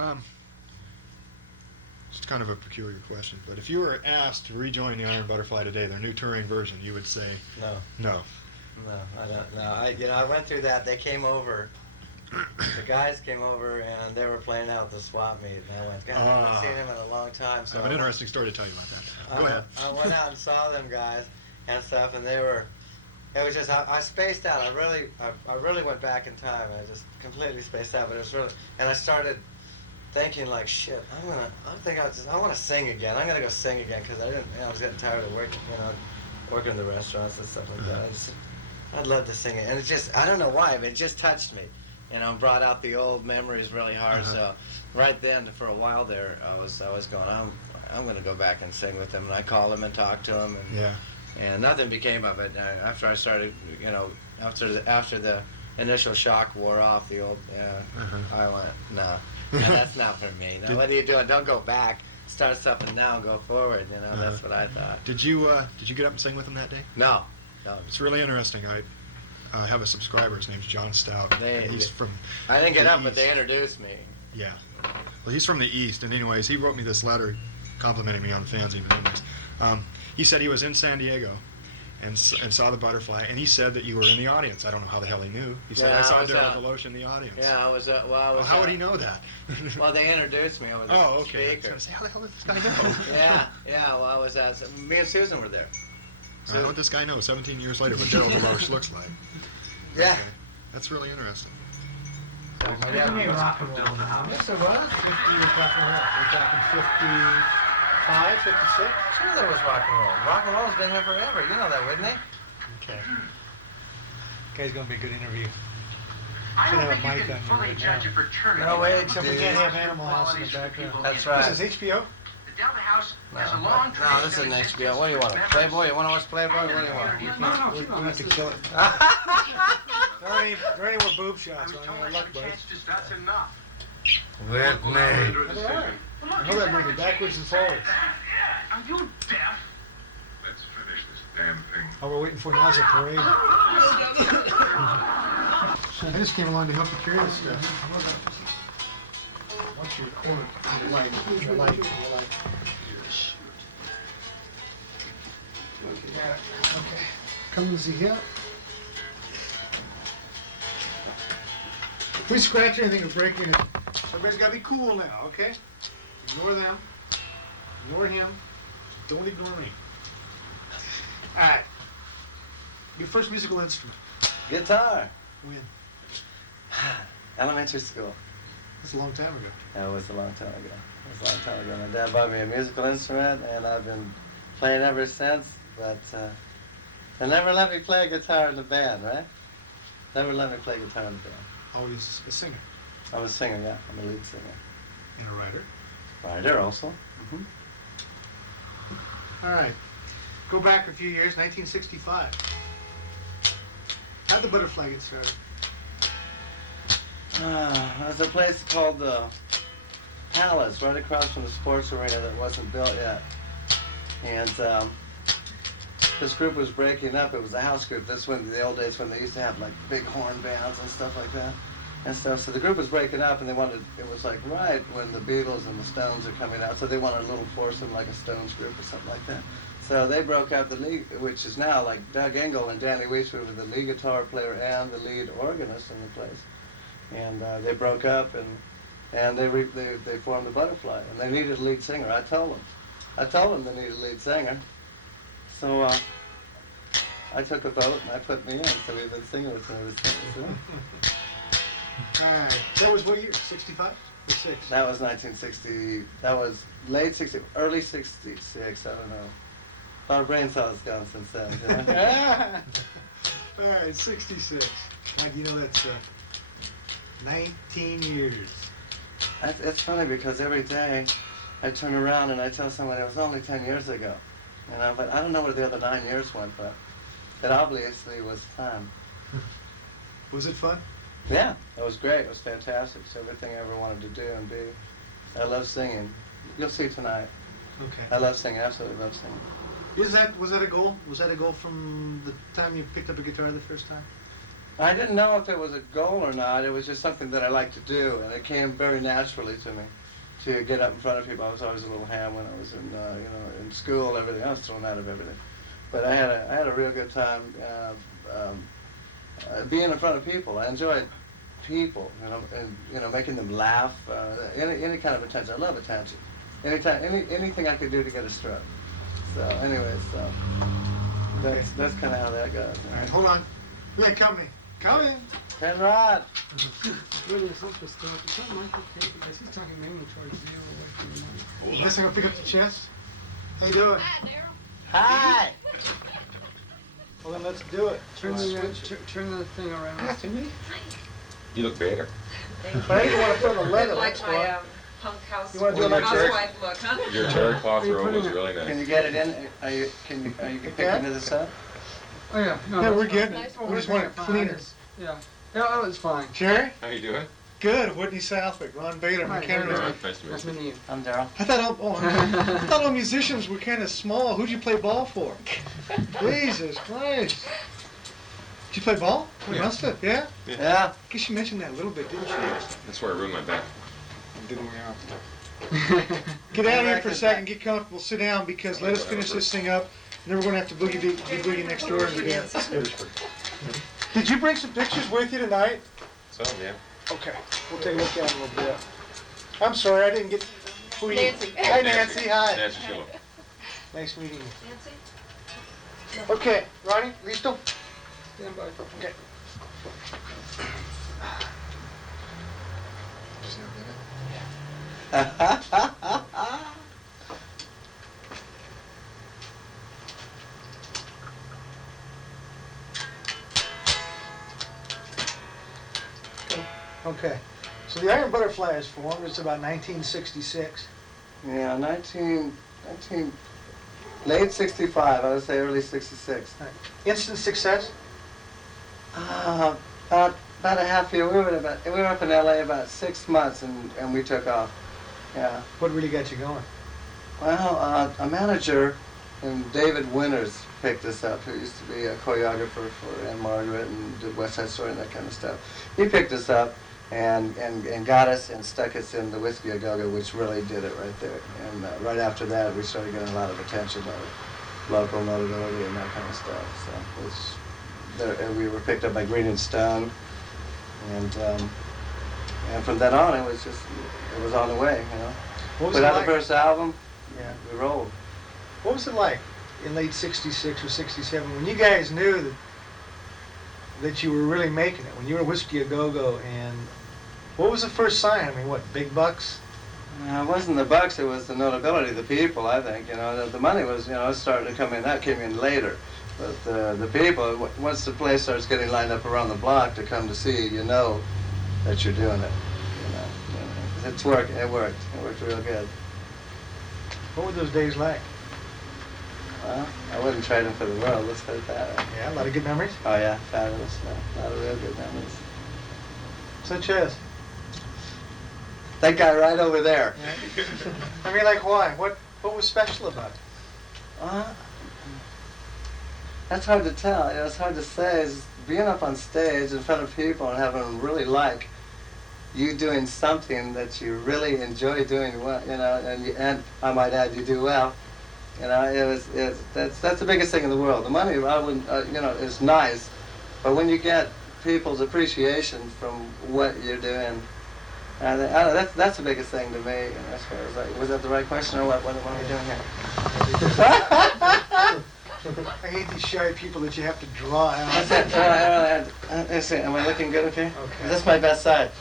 Um, it's kind of a peculiar question, but if you were asked to rejoin the Iron Butterfly today, their new touring version, you would say No. no. No, I don't know. I went through that. They came over. The guys came over and they were playing out the swap meet. And I went, God, I haven't seen him in a long time. So I have an interesting story to tell you about that. Go ahead. I went out and saw them guys and stuff, and it was just, I spaced out. I really went back in time. I just completely spaced out, but it was really, and I started thinking like, shit, I want to sing again. I'm gonna go sing again, because I was getting tired of working, working in the restaurants and stuff like that. I'd love to sing it, and it just, I don't know why, but it just touched me, brought out the old memories really hard. So right then, for a while there, I was going, I'm gonna go back and sing with them, and I called him and talked to him, and nothing became of it. After I started, after the initial shock wore off, I went, no, that's not for me. No, what are you doing? Don't go back. Start something now and go forward. That's what I thought. Did you get up and sing with them that day? No. It's really interesting. I have a subscriber. His name's John Stout. He's from. I didn't get the up, East. but they introduced me. Yeah. Well, he's from the East, and anyways, he wrote me this letter complimenting me on the fanzine. He said he was in San Diego and saw the Butterfly, and he said that you were in the audience. I don't know how the hell he knew. He said, I saw Darryl DeLoach in the audience. Yeah, I was. How would he know that? Well, they introduced me over the speaker. I was going to say, how the hell does this guy know? yeah. Well, I was at. Me and Susan were there. I know what this guy knows 17 years later what Darryl DeLoach looks like. Yeah. Okay. That's really interesting. Rock and roll. Yes, it was. You were talking rock. We're talking 55, 56? Sure, there was rock and roll. Rock and roll's been here forever. You know that, wouldn't they? Okay. Guy's gonna be a good interview. I Should don't have a think mic you on can you fully right judge now. a fraternity. No way, Except we dude. can't have Animal House in the background. That's right. This is HBO? The Delta House has a No, long tradition. this is an HBO. What do you want? Playboy? You want to watch Playboy? What do you want? No, We have to kill it. There ain't more boob shots on your luck, buddy. That's enough. With me. I know that movie, backwards and forwards. Are you deaf? Let's finish this damn thing. Oh, we're waiting for Naza Parade. I just came along to help you carry this stuff. Once you record your light. Okay. Comes here. If we scratch anything or break anything, everybody's got to be cool now, okay? Ignore them. Ignore him. Don't ignore me. All right. Your first musical instrument. Guitar. When? Elementary school. That's a long time ago. That was a long time ago. My dad bought me a musical instrument, and I've been playing ever since. But they never let me play guitar in the band, right? Never let me play guitar in the band. Always a singer I'm a singer, yeah. I'm a lead singer. and a writer. Writer also. All right. Go back a few years, 1965. How'd the Butterfly get started? There's a place called the Palace, right across from the sports arena that wasn't built yet. And this group was breaking up. It was a house group. This was in the old days when they used to have like big horn bands and stuff like that. So the group was breaking up, and it was like right when the Beatles and the Stones are coming out, so they wanted a little foursome like a Stones group or something like that. So they broke up the lead, which is now like Doug Engel and Danny Weisford were the lead guitar player and the lead organist in the place. And they broke up, and they formed the Butterfly, and they needed a lead singer. I told them they needed a lead singer. So I took a vote, and I put me in, so we've been singing with me ever since. All right. That was what year? 65 or 6? That was 1960. That was late 60, early 66. I don't know. A lot of brain cells gone since then. You know? All right, 66. Like, you know, that's 19 years. It's funny because every day I turn around and I tell someone it was only 10 years ago. You know, but I don't know where the other 9 years went, but it obviously was fun. Was it fun? Yeah, it was great. It was fantastic. It's everything I ever wanted to do and be. I love singing. You'll see tonight. Okay. I love singing. Absolutely love singing. Was that a goal? Was that a goal from the time you picked up a guitar the first time? I didn't know if it was a goal or not. It was just something that I liked to do, and it came very naturally to me to get up in front of people. I was always a little ham when I was in school. Everything I was thrown out of everything, but I had a real good time being in front of people. I enjoyed people, and making them laugh. Any kind of attention. I love attention. Anything I could do to get a stroke. So, anyways, that's kind of how that goes. All right, hold on. We got company. Come in. Penrod. Really help us though. Is that Mike okay? Because he's talking mainly towards you away from the mic. This I'm gonna pick up the chest. How you doing? Hi. Well then let's do it. Turn the thing around. To me? You look better. But I didn't want to put the leather. Like That's my why. punk house, You wanna do it like housewife look, huh? Your terry cloth Are you robe was putting it- really Can nice. you get it in? Are you picking into this up? Oh yeah. No, Yeah, that's we're fine. good. Oh, We just we're want it fine. cleaner. Yeah. Yeah, oh, it's fine. Jerry? How you doing? Good. Whitney Southwick, Ron Bader, my Hi, cameraman. how Nice to meet Nice you. meeting you. I'm Darryl. I thought all musicians were kind of small. Who'd you play ball for? Jesus Christ. Did you play ball? You Yeah. must have, yeah? Yeah. Guess you mentioned that a little bit, didn't you? That's where I ruined my back. Didn't we all? Get out of here for a second, get comfortable, sit down, because let us finish this thing up, and then we're gonna have to boogie next door. Did you bring some pictures with you tonight? So, yeah. Okay, we'll take a look at it a little bit. I'm sorry, I didn't get, who are you? Nancy. Hi Nancy, hi. Nancy Schiller. Nice meeting you. Nancy? Okay, Ronnie, listo? Stand by. Okay. Okay, so the Iron Butterfly is formed, it's about 1966. Yeah, 19, late 65, I would say early 66. Instant success? About a half year. We were up in LA about 6 months, and we took off. Yeah. What really got you going? Well, a manager, and David Winters picked us up, who used to be a choreographer for Anne Margaret and did West Side Story and that kind of stuff. He picked us up and got us and stuck us in the Whiskey A Go-Go, which really did it right there. And right after that, we started getting a lot of attention, local notability and that kind of stuff. So we were picked up by Green and Stone, and from then on, it was on the way, you know. What was Put it out like? the first album, Yeah. we rolled. What was it like in late 66 or 67 when you guys knew that you were really making it, when you were Whiskey A Go-Go, and what was the first sign? I mean, what, big bucks? It wasn't the bucks, it was the notability, the people, I think. You know, the money was, starting to come in. That came in later. But the people, once the place starts getting lined up around the block to come to see you, know that you're doing it. It's working. It worked real good. What were those days like? Well, I wouldn't trade them for the world, let's put it that way. Yeah, a lot of good memories. Oh yeah, fabulous. A lot of real good memories. Such as? That guy right over there. I mean, like why? What was special about it? That's hard to tell. It's hard to say. It's being up on stage in front of people and having them really like you doing something that you really enjoy doing well, and I might add, you do well. That's the biggest thing in the world. The money, I wouldn't, is nice, but when you get people's appreciation from what you're doing, that's the biggest thing to me. As far as was that the right question or what are we doing here? I hate these shy people that you have to draw out. That's it. Am I looking good? Okay. Okay. Is this my best side?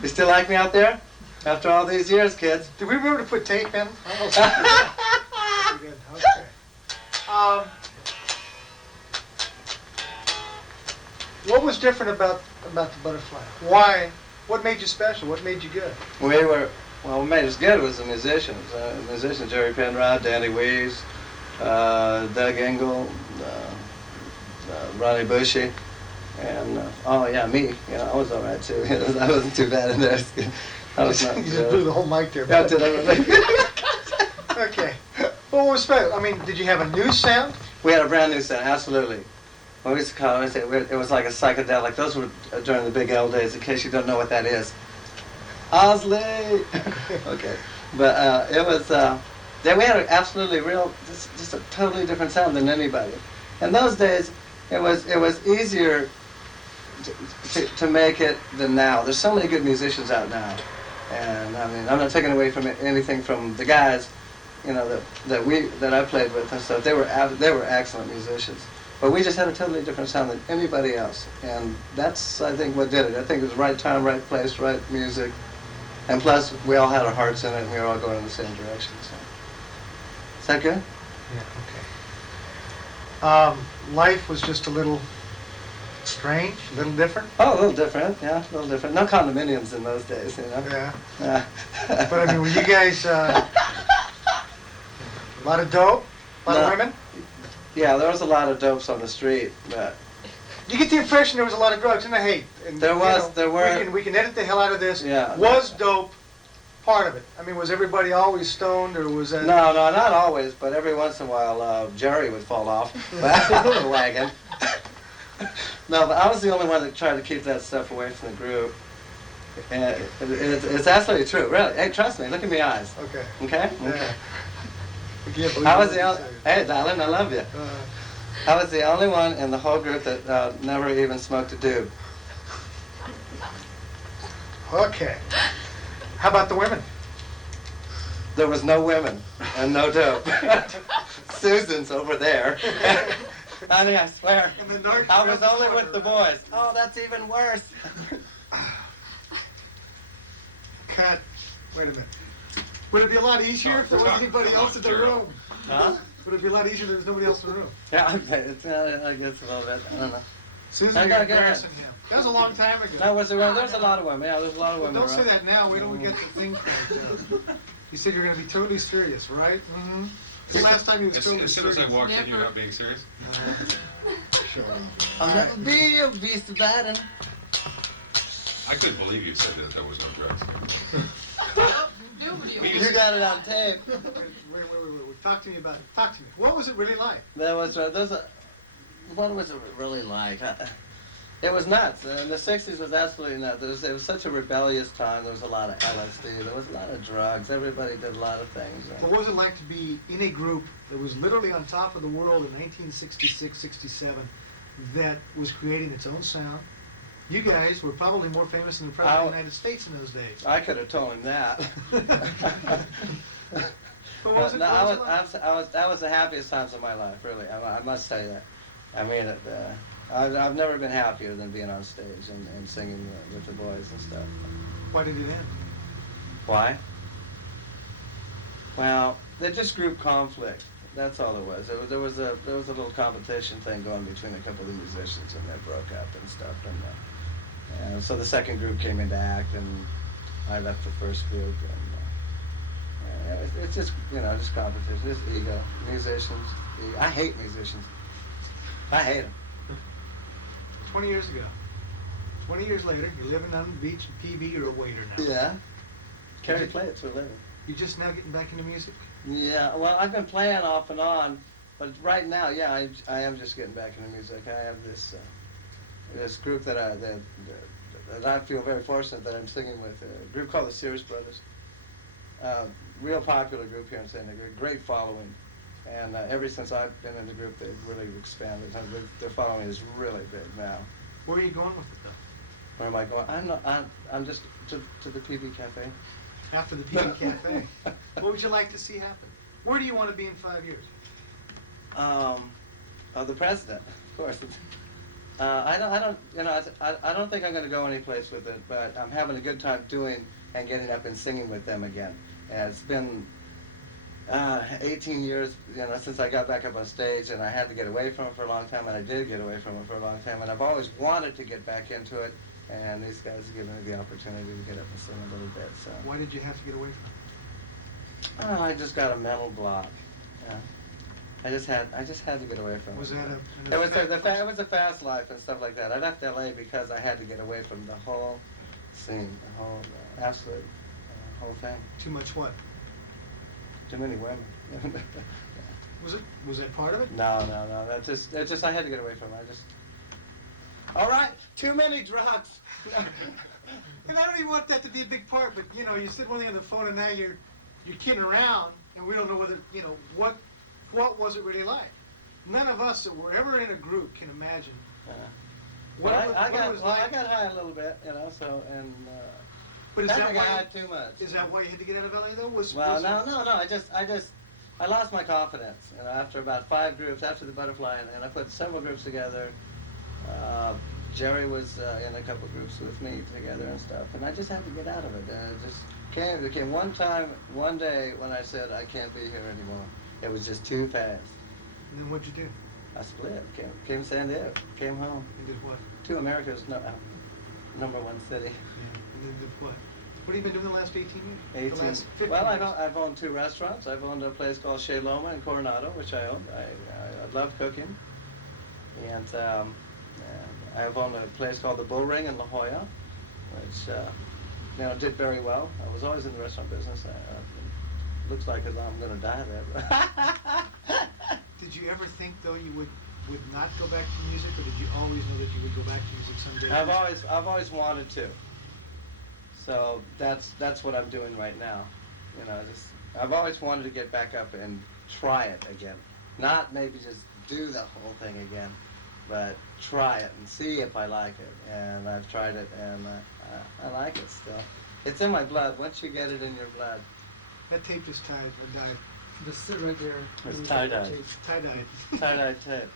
You still like me out there? After all these years, kids. Did we remember to put tape in? Almost. We did. Okay. What was different about the Butterfly? Why? What made you special? What made you good? What made us good was the musicians. Jerry Penrod, Danny Wees, Doug Engel, Ronnie Bushy, and me. I was all right too. I wasn't too bad in there. I was not. You just blew the whole mic there. Yeah, I did everything. Okay. What was special? I mean, did you have a new sound? We had a brand new sound, absolutely. what we used to call it, it was like a psychedelic. Those were during the Big L days, in case you don't know what that is. Osley! Okay. But it was, then we had an absolutely real, just a totally different sound than anybody. In those days, it was easier to make it than now. There's so many good musicians out now. And I mean, I'm not taking away from anything from the guys, you know, that I played with and stuff. They were excellent musicians. But we just had a totally different sound than anybody else. And that's, I think, what did it. I think it was right time, right place, right music. And plus, we all had our hearts in it, and we were all going in the same direction. So. Is that good? Yeah, okay. Life was just a little strange, a little different. Oh, a little different, yeah, a little different. No condominiums in those days, you know. Yeah. But I mean, were you guys a lot of dope, a lot of women? Yeah, there was a lot of dopes on the street, but You get the impression there was a lot of drugs, and I hate. And, There was, there were. We can edit the hell out of this. Yeah. Was dope part of it? I mean, was everybody always stoned, or was that? No, not always, but every once in a while, Jerry would fall off the wagon. No, but I was the only one that tried to keep that stuff away from the group. And it's absolutely true, really. Hey, trust me, look in my eyes. Okay. Okay? Yeah. Okay. I can't believe I was what the you only, said. hey, darling, I love you. I was the only one in the whole group that never even smoked a doob. Okay. How about the women? There was no women and no dope. Susan's over there. Honey, I swear, And the narc- I was only with the boys. Oh, that's even worse. Cut. Wait a minute. Would it be a lot easier if there wasn't anybody else in the room? Huh? Would it be a lot easier if there was nobody else in the room? Yeah, I guess a little bit. I don't know. Susan, I you're gotta get embarrassing him. That was a long time ago. No, there's a lot of women. Yeah, there's a lot of Well, women don't say around. that now. Wait till we get the thing cranked up. You said you're going to be totally serious, right? Mm-hmm. The last time you was totally As soon as serious. I walked in, you're Never. not being serious? Sure. I'll never be a beast of bad. I couldn't believe you said that there was no drugs. You got it on tape. Wait. Talk to me about it. Talk to me. What was it really like? What was it really like? It was nuts. The 60s was absolutely nuts. It was such a rebellious time. There was a lot of LSD. There was a lot of drugs. Everybody did a lot of things. What was it like to be in a group that was literally on top of the world in 1966, 67, that was creating its own sound? You guys were probably more famous than the President of the United States in those days. I could have told him that. But what was it, No, what was it like? that was the happiest times of my life, really. I must say that. I mean it. I've never been happier than being on stage and singing with the boys and stuff. Why did it end? Why? Well, they're just group conflict. That's all it was. There was a little competition thing going between a couple of the musicians, and they broke up and stuff. And so the second group came into act, and I left the first group. And it's just just competition. Just ego. Musicians. Ego. I hate musicians. I hate them. 20 years ago. 20 years later, you're living on the beach in PB, you're a waiter now. Yeah. Carry plates for a living. You're just now getting back into music? Yeah, well, I've been playing off and on, but right now, yeah, I am just getting back into music. I have this group that I feel very fortunate that I'm singing with, a group called the Sears Brothers. Real popular group here in San Diego, great following. And ever since I've been in the group, they've really expanded. Their following is really big now. Where are you going with it, though? Where am I going? I'm just to the PB Cafe. After the PB Cafe. What would you like to see happen? Where do you want to be in 5 years? The president, of course. I don't think I'm going to go anyplace with it, but I'm having a good time doing and getting up and singing with them again. And it's been 18 years, since I got back up on stage, and I had to get away from it for a long time, and I did get away from it for a long time, and I've always wanted to get back into it, and these guys have given me the opportunity to get up and sing a little bit. So Why did you have to get away from it? I just got a mental block. Yeah. I just had to get away from it. Was that an It was effect? it was a fast life and stuff like that. I left LA because I had to get away from the whole scene, the whole absolute whole thing. Too much what? Too many women. Was that part of it? No. That's just I had to get away from it. All right, too many drugs. And I don't even want that to be a big part, but you know, you said one thing on the phone and now you're kidding around, and we don't know whether, you know, what was it really like? None of us that were ever in a group can imagine. Well, what I it got was well, I like. got high a little bit, you know. So But is I that think I why? had too much. Is that why you had to get out of LA though? Well, no. I lost my confidence. You know, after about 5 groups, after the Butterfly, and I put several groups together. Jerry was in a couple groups with me together and stuff, and I just had to get out of it. And it just came one day when I said I can't be here anymore. It was just too fast. And then what'd you do? I split. Came to San Diego. Came home You did what? to America's number 1 city. And then did what? What have you been doing the last 18 years? 18. The last 15 Well, years? I've owned 2 restaurants. I've owned a place called Chez Loma in Coronado, which I owned. I love cooking. And I've owned a place called the Bull Ring in La Jolla, which did very well. I was always in the restaurant business. Looks like as though I'm going to die there. Did you ever think though you would not go back to music, or did you always know that you would go back to music someday? I've always wanted to. So that's what I'm doing right now. You know, I've always wanted to get back up and try it again. Not maybe just do the whole thing again, but try it and see if I like it. And I've tried it, and I like it still. It's in my blood. Once you get it in your blood. That tape is tied or died. Just sit right there. It's tie-dye. Tie-dyed. Tie-dye tape.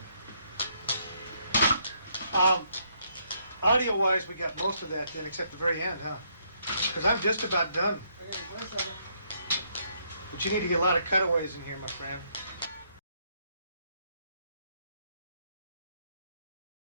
Audio-wise, we got most of that then, except the very end, huh? Because I'm just about done. Okay, where's that? But you need to get a lot of cutaways in here, my friend.